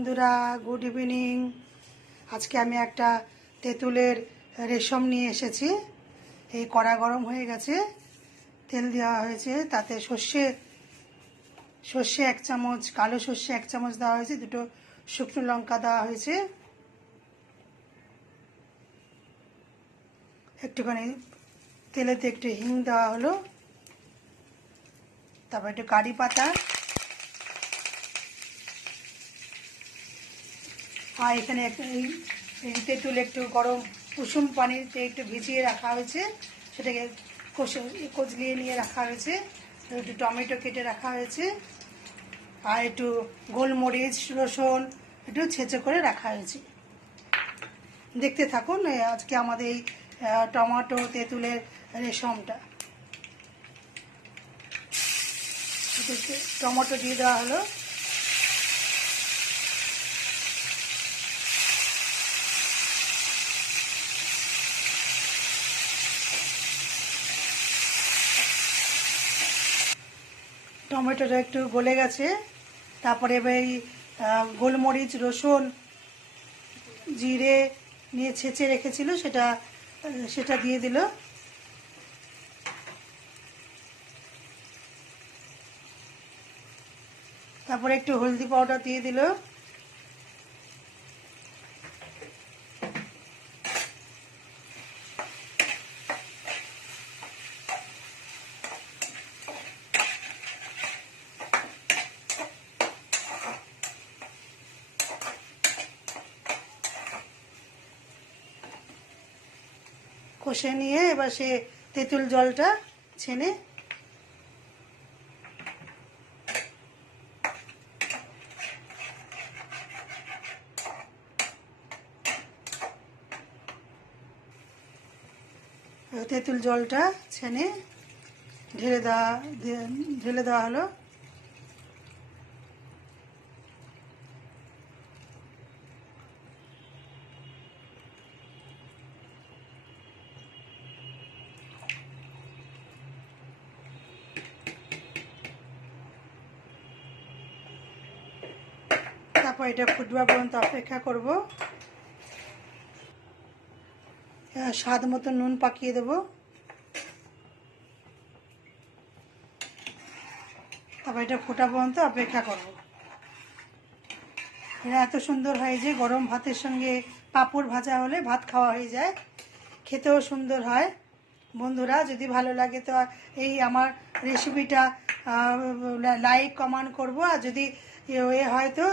বন্ধুরা, good evening. আজকে আমি একটা তেঁতুলের রেশম নিয়ে এসেছি। এই কড়া গরম হয়ে গেছে, তেল দেওয়া হয়েছে, তাতে সর্ষে 1 চামচ, কালো সর্ষে 1 চামচ দেওয়া হয়েছে, 2টো শুকনো লঙ্কা দেওয়া হয়েছে, একটুখানি তেলেতে একটু হিং দেওয়া হলো, তারপর একটু কারি পাতা, আর এখানে এই তেঁতুল একটু গরম উষুম পানিতে একটু ভিজিয়ে রাখা হয়েছে, সেটাকে কচলিয়ে নিয়ে রাখা হয়েছে, একটু টমেটো কেটে রাখা হয়েছে, আর একটু গোলমরিচ রসুন একটু ছেঁচে করে রাখা হয়েছে। দেখতে থাকুন আজকে আমাদের এই টমেটো তেঁতুলের রেশমটা। টমেটো দিয়ে দেওয়া হলো, টমেটোটা একটু গলে গেছে, তারপরে এবার এই গোলমরিচ রসুন জিরে নিয়ে ছেঁচে রেখেছিল সেটা দিয়ে দিল, তারপরে একটু হলদি পাউডার দিয়ে দিল, কষে নিয়ে এবার সে তেঁতুল জলটা ছেনে তেঁতুল জলটা ছেনে ঢেলে দেওয়া হলো। তারপর এটা ফুটবা পর্যন্ত অপেক্ষা করব। স্বাদ মতো নুন পাকিয়ে দেব, তারপর এটা ফোটা পর্যন্ত অপেক্ষা করব। এটা এত সুন্দর হয় যে গরম ভাতের সঙ্গে পাঁপড় ভাজা হলে ভাত খাওয়া হয়ে যায়, খেতেও সুন্দর হয়। বন্ধুরা, যদি ভালো লাগে তো এই আমার রেসিপিটা লাইক কমেন্ট করবো, আর যদি হয়তো